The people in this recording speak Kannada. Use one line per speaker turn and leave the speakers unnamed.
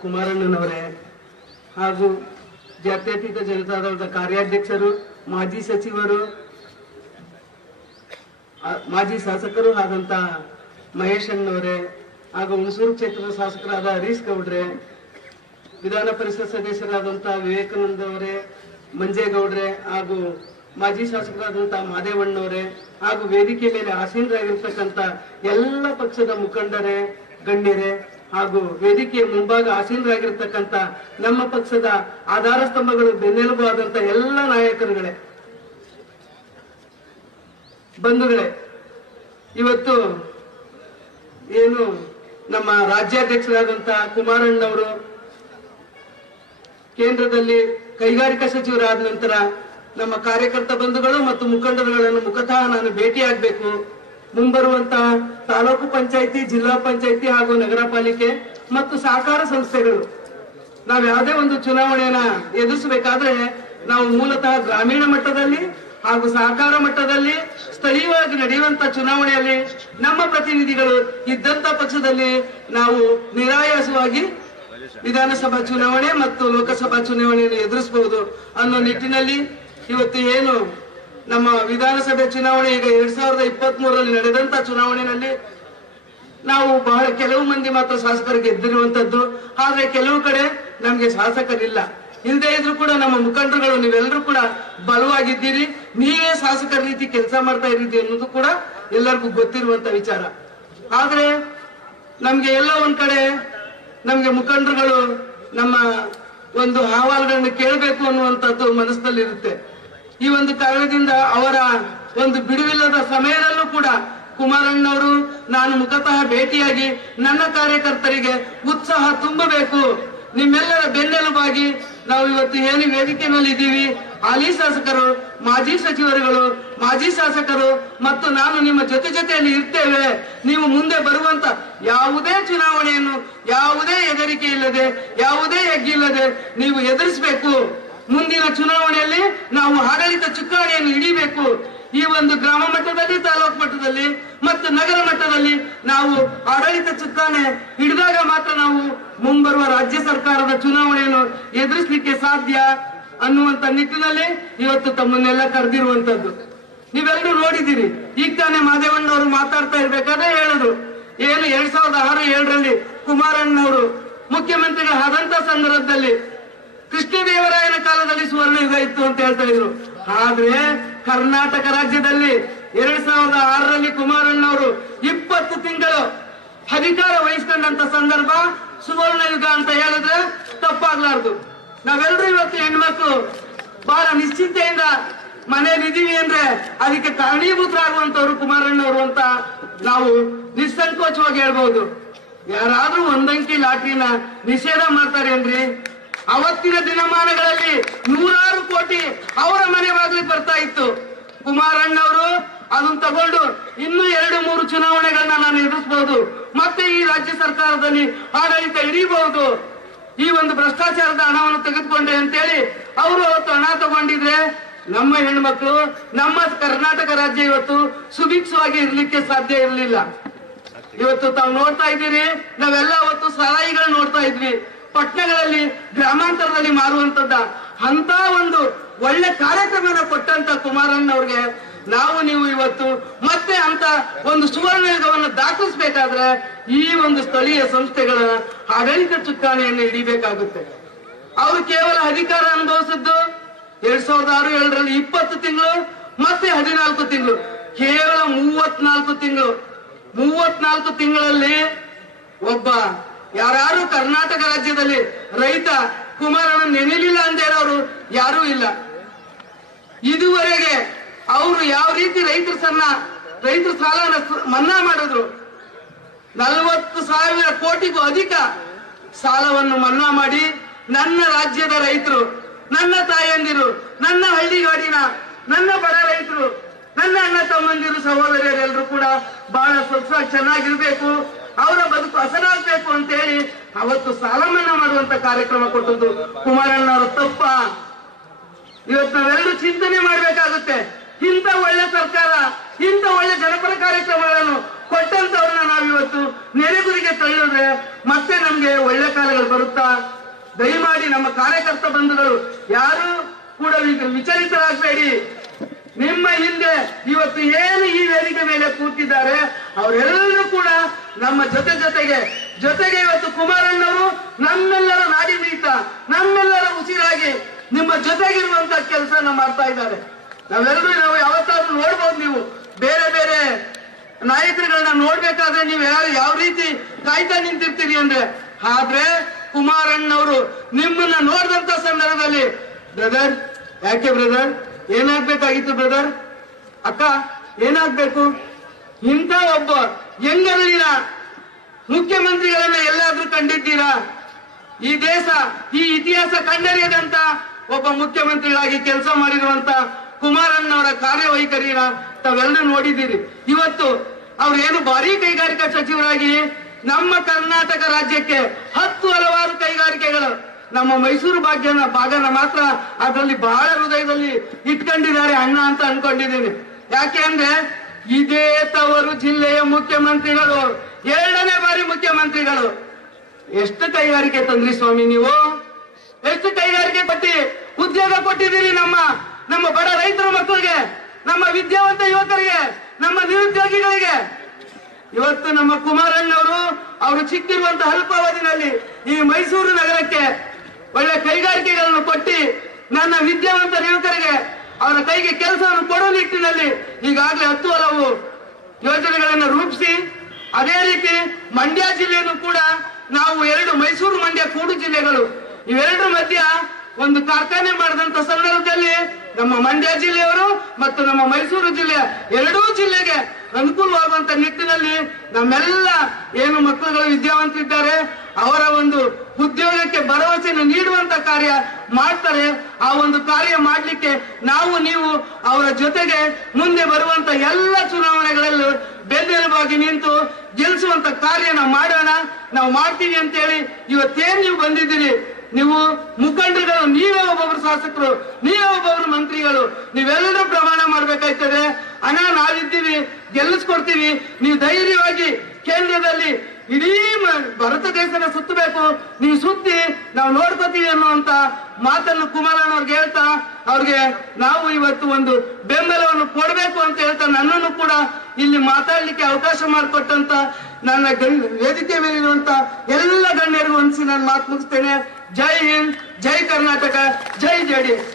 ಕುಮಾರಣ್ಣನವರೇ ಹಾಗೂ ಜಾತ್ಯತೀತ ಜನತಾದಳದ ಕಾರ್ಯಾಧ್ಯಕ್ಷರು, ಮಾಜಿ ಸಚಿವರು ಮಾಜಿ ಶಾಸಕರು ಆದಂತ ಮಹೇಶ್ ಅಣ್ಣವರೇ ಹಾಗೂ ಹುಣಸೂರು ಕ್ಷೇತ್ರದ ಶಾಸಕರಾದ ಹರೀಶ್ ಗೌಡ್ರೆ, ವಿಧಾನ ಪರಿಷತ್ ಸದಸ್ಯರಾದಂತಹ ವಿವೇಕಾನಂದ ಅವರೇ, ಮಂಜೇಗೌಡ್ರೆ ಹಾಗೂ ಮಾಜಿ ಶಾಸಕರಾದಂತಹ ಮಾದೇವಣ್ಣವರೇ ಹಾಗೂ ವೇದಿಕೆ ಮೇಲೆ ಆಸೀನರಾಗಿರ್ತಕ್ಕಂಥ ಎಲ್ಲ ಪಕ್ಷದ ಮುಖಂಡರೇ, ಗಣ್ಯರೇ ಹಾಗೂ ವೇದಿಕೆಯ ಮುಂಭಾಗ ಆಸೀನರಾಗಿರ್ತಕ್ಕಂಥ ನಮ್ಮ ಪಕ್ಷದ ಆಧಾರ ಸ್ತಂಭಗಳು ಬೆನ್ನೆಲುಬು ಆದಂತ ಎಲ್ಲ ನಾಯಕರುಗಳೇ, ಬಂಧುಗಳೇ, ಇವತ್ತು ಏನು ನಮ್ಮ ರಾಜ್ಯಾಧ್ಯಕ್ಷರಾದಂತ ಕುಮಾರಣ್ಣವರು ಕೇಂದ್ರದಲ್ಲಿ ಕೈಗಾರಿಕಾ ಸಚಿವರಾದ ನಂತರ ನಮ್ಮ ಕಾರ್ಯಕರ್ತ ಬಂಧುಗಳು ಮತ್ತು ಮುಖಂಡರುಗಳನ್ನು ಮುಖತಃ ನಾನು ಭೇಟಿಯಾಗಬೇಕು. ಮುಂಬರುವಂತಹ ತಾಲೂಕು ಪಂಚಾಯಿತಿ, ಜಿಲ್ಲಾ ಪಂಚಾಯಿತಿ ಹಾಗೂ ನಗರ ಪಾಲಿಕೆ ಮತ್ತು ಸಹಕಾರ ಸಂಸ್ಥೆಗಳು. ನಾವು ಯಾವುದೇ ಒಂದು ಚುನಾವಣೆಯನ್ನ ಎದುರಿಸಬೇಕಾದ್ರೆ ನಾವು ಮೂಲತಃ ಗ್ರಾಮೀಣ ಮಟ್ಟದಲ್ಲಿ ಹಾಗೂ ಸಹಕಾರ ಮಟ್ಟದಲ್ಲಿ ಸ್ಥಳೀಯವಾಗಿ ನಡೆಯುವಂತ ಚುನಾವಣೆಯಲ್ಲಿ ನಮ್ಮ ಪ್ರತಿನಿಧಿಗಳು ಇದ್ದಂತ ಪಕ್ಷದಲ್ಲಿ ನಾವು ನಿರಾಯಾಸವಾಗಿ ವಿಧಾನಸಭಾ ಚುನಾವಣೆ ಮತ್ತು ಲೋಕಸಭಾ ಚುನಾವಣೆಯನ್ನು ಎದುರಿಸಬಹುದು ಅನ್ನೋ ನಿಟ್ಟಿನಲ್ಲಿ ಇವತ್ತು ಏನು ನಮ್ಮ ವಿಧಾನಸಭೆ ಚುನಾವಣೆ ಈಗ ಎರಡ್ ಸಾವಿರದ ಇಪ್ಪತ್ತ್ ಮೂರರಲ್ಲಿ ನಡೆದಂತ ಚುನಾವಣೆಯಲ್ಲಿ ನಾವು ಬಹಳ ಕೆಲವು ಮಂದಿ ಮಾತ್ರ ಶಾಸಕರು ಗೆದ್ದಿರುವಂತದ್ದು. ಆದ್ರೆ ಕೆಲವು ಕಡೆ ನಮ್ಗೆ ಶಾಸಕರಿಲ್ಲ. ಹಿಂದೆ ಇದ್ರು ಕೂಡ ನಮ್ಮ ಮುಖಂಡರುಗಳು ನೀವೆಲ್ಲರೂ ಕೂಡ ಬಲವಾಗಿದ್ದೀರಿ. ನೀವೇ ಶಾಸಕರ ರೀತಿ ಕೆಲಸ ಮಾಡ್ತಾ ಇದ್ದೀರಿ ಅನ್ನೋದು ಕೂಡ ಎಲ್ಲರಿಗೂ ಗೊತ್ತಿರುವಂತ ವಿಚಾರ. ಆದ್ರೆ ನಮ್ಗೆ ಎಲ್ಲ ಒಂದ್ ಕಡೆ ನಮ್ಗೆ ಮುಖಂಡರುಗಳು ನಮ್ಮ ಒಂದು ಅಹವಾಲುಗಳನ್ನು ಕೇಳಬೇಕು ಅನ್ನುವಂಥದ್ದು ಮನಸ್ಸಿನಲ್ಲಿ ಇರುತ್ತೆ ಈ ಒಂದು ಕಾರಣದಿಂದ ಅವರ ಒಂದು ಬಿಡುವಿಲ್ಲದ ಸಮಯದಲ್ಲೂ ಕೂಡ ಕುಮಾರಣ್ಣವರು ನಾನು ಮುಖತಃ ಭೇಟಿಯಾಗಿ ನನ್ನ ಕಾರ್ಯಕರ್ತರಿಗೆ ಉತ್ಸಾಹ ತುಂಬಬೇಕು. ನಿಮ್ಮೆಲ್ಲರ ಬೆನ್ನೆಲುಬಾಗಿ ನಾವು ಇವತ್ತು ಏನು ವೇದಿಕೆಯಲ್ಲಿ ಇದ್ದೀವಿ. ಹಾಲಿ ಶಾಸಕರು, ಮಾಜಿ ಸಚಿವರುಗಳು, ಮಾಜಿ ಶಾಸಕರು ಮತ್ತು ನಾನು ನಿಮ್ಮ ಜೊತೆ ಜೊತೆಯಲ್ಲಿ ಇರ್ತೇವೆ. ನೀವು ಮುಂದೆ ಬರುವಂತ ಯಾವುದೇ ಚುನಾವಣೆಯನ್ನು ಯಾವುದೇ ಹೆದರಿಕೆ ಇಲ್ಲದೆ, ಯಾವುದೇ ಹೆಗ್ಗಿಲ್ಲದೆ ನೀವು ಎದುರಿಸಬೇಕು. ಮುಂದಿನ ಚುನಾವಣೆಯಲ್ಲಿ ನಾವು ಆಡಳಿತ ಚುಕ್ಕಾಣಿಯನ್ನು ಹಿಡಿಬೇಕು. ಈ ಒಂದು ಗ್ರಾಮ ಮಟ್ಟದಲ್ಲಿ, ತಾಲೂಕು ಮಟ್ಟದಲ್ಲಿ ಮತ್ತು ನಗರ ಮಟ್ಟದಲ್ಲಿ ನಾವು ಆಡಳಿತ ಚುಕ್ಕಾಣೆ ಹಿಡಿದಾಗ ಮಾತ್ರ ನಾವು ಮುಂಬರುವ ರಾಜ್ಯ ಸರ್ಕಾರದ ಚುನಾವಣೆಯನ್ನು ಎದುರಿಸಲಿಕ್ಕೆ ಸಾಧ್ಯ ಅನ್ನುವಂತ ನಿಟ್ಟಿನಲ್ಲಿ ಇವತ್ತು ತಮ್ಮನ್ನೆಲ್ಲ ಕರೆದಿರುವಂತದ್ದು. ನೀವೆಲ್ಲರೂ ನೋಡಿದ್ದೀರಿ. ಈಗ ತಾನೇ ಮಾದೇವಣ್ಣವರು ಮಾತಾಡ್ತಾ ಇರ್ಬೇಕಾದ್ರೆ ಹೇಳುದು. ಏನು ಎರಡ್ ಸಾವಿರದ ಆರು ಏಳರಲ್ಲಿ ಕುಮಾರಣ್ಣವರು ಮುಖ್ಯಮಂತ್ರಿಗಳಾದಂತ ಸಂದರ್ಭದಲ್ಲಿ ಕೃಷ್ಣದೇವರಾಯನ ಕಾಲದಲ್ಲಿ ಸುವರ್ಣ ಯುಗ ಇತ್ತು ಅಂತ ಹೇಳ್ತಾ ಇದ್ರು. ಆದ್ರೆ ಕರ್ನಾಟಕ ರಾಜ್ಯದಲ್ಲಿ ಎರಡ್ ಸಾವಿರದ ಆರರಲ್ಲಿ ಕುಮಾರಣ್ಣವರು ಇಪ್ಪತ್ತು ತಿಂಗಳು ಅಧಿಕಾರ ವಹಿಸ್ಕೊಂಡಂತ ಸಂದರ್ಭ ಸುವರ್ಣ ಯುಗ ಅಂತ ಹೇಳಿದ್ರೆ ತಪ್ಪಾಗ್ಲಾರ್ದು. ನಾವೆಲ್ಲರೂ ಇವತ್ತು ಹೆಣ್ಮಕ್ಳು ಬಹಳ ನಿಶ್ಚಿಂತೆಯಿಂದ ಮನೇಲಿ ಇದೀವಿ ಅಂದ್ರೆ ಅದಕ್ಕೆ ಕಾರಣೀಭೂತರಾಗುವಂತವ್ರು ಕುಮಾರಣ್ಣವರು ಅಂತ ನಾವು ನಿಸ್ಸಂಕೋಚವಾಗಿ ಹೇಳ್ಬಹುದು ಯಾರಾದ್ರೂ ಒಂದಂಕಿ ಲಾಟ್ರಿನ ನಿಷೇಧ ಮಾಡ್ತಾರೆ ಏನ್ರಿ? ಅವತ್ತಿನ ದಿನಮಾನಗಳಲ್ಲಿ ನೂರಾರು ಕೋಟಿ ಅವರ ಮನೆ ಬಾಗಿಲಿಗೆ ಬರ್ತಾ ಇತ್ತು. ಕುಮಾರಣ್ಣ ಅವರು ಅದನ್ನ ತಗೊಂಡು ಇನ್ನು ಎರಡು ಮೂರು ಚುನಾವಣೆಗಳನ್ನ ನಾನು ಎದುರಿಸಬಹುದು ಮತ್ತೆ ಈ ರಾಜ್ಯ ಸರ್ಕಾರದಲ್ಲಿ ಆಡಳಿತ ಹಿಡಿಯಬಹುದು. ಈ ಒಂದು ಭ್ರಷ್ಟಾಚಾರದ ಹಣವನ್ನು ತೆಗೆದುಕೊಂಡೆ ಅಂತೇಳಿ ಅವರು ಅವತ್ತು ಹಣ ತಗೊಂಡಿದ್ರೆ ನಮ್ಮ ಹೆಣ್ಮಕ್ಳು, ನಮ್ಮ ಕರ್ನಾಟಕ ರಾಜ್ಯ ಇವತ್ತು ಸುಭಿಕ್ಷವಾಗಿ ಇರ್ಲಿಕ್ಕೆ ಸಾಧ್ಯ ಇರಲಿಲ್ಲ. ಇವತ್ತು ತಾವು ನೋಡ್ತಾ ಇದ್ದೀರಿ, ನಾವೆಲ್ಲ ಅವತ್ತು ಸಾರಾಯಿಗಳು ನೋಡ್ತಾ ಇದ್ವಿ. ಪಟ್ಟಣಗಳಲ್ಲಿ ಗ್ರಾಮಾಂತರದಲ್ಲಿ ಮಾರುವಂತದ್ದ ಅಂತ ಒಂದು ಒಳ್ಳೆ ಕಾರ್ಯಕ್ರಮನ ಕೊಟ್ಟಂತ ಕುಮಾರಣ್ಣ ಅವ್ರಿಗೆ ನಾವು ನೀವು ಇವತ್ತು ಮತ್ತೆ ಅಂತ ಒಂದು ಸುವರ್ಣ ಯುಗವನ್ನು ದಾಖಲಿಸಬೇಕಾದ್ರೆ ಈ ಒಂದು ಸ್ಥಳೀಯ ಸಂಸ್ಥೆಗಳ ಆಡಳಿತ ಚುಕ್ಕಾಣಿಯನ್ನು ಹಿಡಿಬೇಕಾಗುತ್ತೆ. ಅವರು ಕೇವಲ ಅಧಿಕಾರ ಅನುಭವಿಸಿದ್ದು ಎರಡ್ ಸಾವಿರದ ಆರು ಏಳರಲ್ಲಿ ಇಪ್ಪತ್ತು ತಿಂಗಳು, ಮತ್ತೆ ಹದಿನಾಲ್ಕು ತಿಂಗಳು. ಕೇವಲ ಮೂವತ್ನಾಲ್ಕು ತಿಂಗಳು. ಮೂವತ್ನಾಲ್ಕು ತಿಂಗಳಲ್ಲಿ ಒಬ್ಬ ಯಾರು ಕರ್ನಾಟಕ ರಾಜ್ಯದಲ್ಲಿ ರೈತ ಕುಮಾರನ ನೆನೆಲಿಲ್ಲ ಅಂತ ಹೇಳೋರು ಯಾರೂ ಇಲ್ಲ. ಇದುವರೆಗೆ ಅವರು ಯಾವ ರೀತಿ ರೈತರ ಸನ್ನ ರೈತರ ಸಾಲನ ಮನ್ನಾ ಮಾಡಿದ್ರು. ನಲವತ್ತು ಸಾವಿರ ಕೋಟಿಗೂ ಅಧಿಕ ಸಾಲವನ್ನು ಮನ್ನಾ ಮಾಡಿ ನನ್ನ ರಾಜ್ಯದ ರೈತರು, ನನ್ನ ತಾಯಂದಿರು, ನನ್ನ ಹಳ್ಳಿಗಾಡಿನ ನನ್ನ ಬಡ ರೈತರು, ನನ್ನ ಅಣ್ಣ ತಮ್ಮಂದಿರು, ಸಹೋದರಿಯರೆಲ್ಲರೂ ಕೂಡ ಸ್ವಲ್ಪ ಚೆನ್ನಾಗಿರ್ಬೇಕು, ಅವರ ಬದುಕು ಹಸನಾಗ್ಬೇಕು ಅಂತ ಹೇಳಿ ಅವತ್ತು ಸಾಲ ಮನ್ನಾ ಮಾಡುವಂತ ಕಾರ್ಯಕ್ರಮ ಕೊಟ್ಟದ್ದು ಕುಮಾರಣ್ಣವರ ತಪ್ಪ. ಇವತ್ತು ನಾವೆಲ್ಲರೂ ಚಿಂತನೆ ಮಾಡಬೇಕಾಗುತ್ತೆ. ಇಂಥ ಒಳ್ಳೆ ಸರ್ಕಾರ, ಇಂಥ ಒಳ್ಳೆ ಜನಪರ ಕಾರ್ಯಕ್ರಮಗಳನ್ನು ಕೊಟ್ಟಂತವ್ರನ್ನ ನಾವಿವತ್ತು ನೆರೆಗುರಿಗೆ ತಳ್ಳಿದ್ರೆ ಮತ್ತೆ ನಮ್ಗೆ ಒಳ್ಳೆ ಕಾಲಗಳು ಬರುತ್ತಾ? ದಯಮಾಡಿ ನಮ್ಮ ಕಾರ್ಯಕರ್ತ ಬಂಧುಗಳು, ಯಾರು ಕೂಡ ವಿಚಲಿತರಾಗಬೇಡಿ. ನಿಮ್ಮ ಹಿಂದೆ ಇವತ್ತು ಏನು ಈ ವೇದಿಕೆ ಮೇಲೆ ಕೂತಿದ್ದಾರೆ, ಅವರೆಲ್ಲರೂ ಕೂಡ ನಮ್ಮ ಜೊತೆ ಜೊತೆಗೆ ಜೊತೆಗೆ ಇವತ್ತು ಕುಮಾರಣ್ಣವರು ನಮ್ಮೆಲ್ಲರ ನಾಡಿ ಮೀಟ ನಮ್ಮೆಲ್ಲರ ಉಸಿರಾಗಿ ನಿಮ್ಮ ಜೊತೆಗಿರುವಂತ ಕೆಲಸನ ಮಾಡ್ತಾ ಇದ್ದಾರೆ. ನಾವೆಲ್ಲರೂ ನಾವು ಯಾವತ್ತಾದ್ರೂ ನೋಡ್ಬೋದು ನೀವು. ಬೇರೆ ಬೇರೆ ನಾಯಕರುಗಳನ್ನ ನೋಡ್ಬೇಕಾದ್ರೆ ನೀವು ಯಾರು ಯಾವ ರೀತಿ ಕಾಯ್ತಾ ನಿಂತಿರ್ತೀರಿ ಅಂದ್ರೆ, ಆದ್ರೆ ಕುಮಾರಣ್ಣವರು ನಿಮ್ಮನ್ನ ನೋಡಿದಂತ ಸಂದರ್ಭದಲ್ಲಿ ಬ್ರದರ್ ಯಾಕೆ ಬ್ರದರ್ ಏನಾಗ್ಬೇಕಾಗಿತ್ತು ಬ್ರದರ್ ಅಕ್ಕ, ಏನಾಗ್ಬೇಕು? ಇಂಥ ಒಬ್ಬ ಹೆಂಗರಲಿನ ಮುಖ್ಯಮಂತ್ರಿಗಳನ್ನ ಎಲ್ಲಾದ್ರೂ ಕಂಡಿದ್ದೀರಾ? ಈ ದೇಶ, ಈ ಇತಿಹಾಸ ಕಂಡರಿಯದಂತ ಒಬ್ಬ ಮುಖ್ಯಮಂತ್ರಿಗಳಾಗಿ ಕೆಲಸ ಮಾಡಿರುವಂತ ಕುಮಾರಣ್ಣವರ ಕಾರ್ಯವೈಖರಿನ ತಾವೆಲ್ಲ ನೋಡಿದ್ದೀರಿ. ಇವತ್ತು ಅವ್ರು ಏನು ಭಾರಿ ಕೈಗಾರಿಕಾ ಸಚಿವರಾಗಿ ನಮ್ಮ ಕರ್ನಾಟಕ ರಾಜ್ಯಕ್ಕೆ ಹತ್ತು ಹಲವಾರು ಕೈಗಾರಿಕೆಗಳು ನಮ್ಮ ಮೈಸೂರು ಭಾಗ್ಯನ ಭಾಗನ ಮಾತ್ರ ಅದರಲ್ಲಿ ಬಹಳ ಹೃದಯದಲ್ಲಿ ಇಟ್ಕೊಂಡಿದ್ದಾರೆ ಅಣ್ಣ ಅಂತ ಅನ್ಕೊಂಡಿದ್ದೀನಿ. ಯಾಕೆ ಅಂದ್ರೆ ಇದೇ ತವರು ಜಿಲ್ಲೆಯ ಮುಖ್ಯಮಂತ್ರಿಗಳು, ಎರಡನೇ ಬಾರಿ ಮುಖ್ಯಮಂತ್ರಿಗಳು. ಎಷ್ಟು ಕೈಗಾರಿಕೆ ತಂದ್ರಿ ಸ್ವಾಮಿ ನೀವು? ಎಷ್ಟು ಕೈಗಾರಿಕೆ ಕೊಟ್ಟಿ? ಉದ್ಯೋಗ ಕೊಟ್ಟಿದ್ದೀರಿ ನಮ್ಮ ನಮ್ಮ ಬಡ ರೈತರ ಮಕ್ಕಳಿಗೆ, ನಮ್ಮ ವಿದ್ಯಾವಂತ ಯುವಕರಿಗೆ, ನಮ್ಮ ನಿರುದ್ಯೋಗಿಗಳಿಗೆ. ಇವತ್ತು ನಮ್ಮ ಕುಮಾರಣ್ಣವರು ಅವರು ಚಿಕ್ಕಿರುವಂತಹ ಅಲ್ಪಾವಧಿನಲ್ಲಿ ಈ ಮೈಸೂರು ನಗರಕ್ಕೆ ಒಳ್ಳೆ ಕೈಗಾರಿಕೆಗಳನ್ನು ಕೊಟ್ಟಿ ನನ್ನ ವಿದ್ಯಾವಂತ ಯುವಕರಿಗೆ ಅವರ ಕೈಗೆ ಕೆಲಸವನ್ನು ಕೊಡುವ ನಿಟ್ಟಿನಲ್ಲಿ ಈಗಾಗಲೇ ಹತ್ತು ಹಲವು ಯೋಜನೆಗಳನ್ನು ರೂಪಿಸಿ, ಅದೇ ರೀತಿ ಮಂಡ್ಯ ಜಿಲ್ಲೆಯನ್ನು ಕೂಡ ನಾವು ಎರಡು ಮೈಸೂರು, ಮಂಡ್ಯ, ಕೂಡು ಜಿಲ್ಲೆಗಳು. ಇವೆರಡರ ಮಧ್ಯ ಒಂದು ಕಾರ್ಖಾನೆ ಮಾಡಿದಂತ ಸಂದರ್ಭದಲ್ಲಿ ನಮ್ಮ ಮಂಡ್ಯ ಜಿಲ್ಲೆಯವರು ಮತ್ತು ನಮ್ಮ ಮೈಸೂರು ಜಿಲ್ಲೆಯ ಎರಡೂ ಜಿಲ್ಲೆಗೆ ಅನುಕೂಲವಾಗುವಂತ ನಿಟ್ಟಿನಲ್ಲಿ ನಮ್ಮೆಲ್ಲ ಏನು ಮಕ್ಕಳುಗಳು ವಿದ್ಯಾವಂತರಿದ್ದಾರೆ ಅವರ ಒಂದು ಉದ್ಯೋಗಕ್ಕೆ ಭರವಸೆಯನ್ನು ನೀಡುವಂತ ಕಾರ್ಯ ಮಾಡ್ತಾರೆ. ಆ ಒಂದು ಕಾರ್ಯ ಮಾಡಲಿಕ್ಕೆ ನಾವು, ನೀವು ಅವರ ಜೊತೆಗೆ ಮುಂದೆ ಬರುವಂತ ಎಲ್ಲ ಚುನಾವಣೆಗಳಲ್ಲೂ ಬೆನ್ನೆಲುಬಾಗಿ ನಿಂತು ಗೆಲ್ಲಿಸುವಂತ ಕಾರ್ಯನ ಮಾಡೋಣ. ನಾವು ಮಾಡ್ತೀವಿ ಅಂತೇಳಿ ಇವತ್ತೇನ್ ನೀವು ಬಂದಿದ್ದೀರಿ? ನೀವು ಮುಖಂಡರುಗಳು, ನೀವೇ ಒಬ್ಬೊಬ್ರು ಶಾಸಕರು, ನೀವೇ ಒಬ್ಬೊಬ್ರು ಮಂತ್ರಿಗಳು, ನೀವೆಲ್ಲರೂ ಪ್ರಮಾಣ ಮಾಡ್ಬೇಕಾಯ್ತದೆ. ಹಣ ನಾವಿದ್ದೀವಿ, ಗೆಲ್ಲಿಸ್ಕೊಡ್ತೀವಿ. ನೀವು ಧೈರ್ಯವಾಗಿ ಕೇಂದ್ರದಲ್ಲಿ ಇಡೀ ಭಾರತ ದೇಶನ ಸುತ್ತಬೇಕು. ನೀವು ಸುತ್ತಿ ನಾವು ನೋಡ್ಕೋತೀವಿ ಅನ್ನುವಂತ ಮಾತನ್ನು ಕುಮಾರಣ್ಣವ್ರಿಗೆ ಹೇಳ್ತಾ, ಅವ್ರಿಗೆ ನಾವು ಇವತ್ತು ಒಂದು ಬೆಂಬಲವನ್ನು ಕೊಡಬೇಕು ಅಂತ ಹೇಳ್ತಾ ನನ್ನನ್ನು ಕೂಡ ಇಲ್ಲಿ ಮಾತಾಡ್ಲಿಕ್ಕೆ ಅವಕಾಶ ಮಾಡಿಕೊಟ್ಟಂತ ನನ್ನ ವೇದಿಕೆ ಮೇಲಿರುವಂತ ಎಲ್ಲ ಗಣ್ಯರಿಗೂ ಅನಿಸಿ ನಾನು ಮಾತು ಮುಗಿಸ್ತೇನೆ. ಜೈ ಹಿಂದ್, ಜೈ ಕರ್ನಾಟಕ, ಜೈ ಜೆಡಿಎಸ್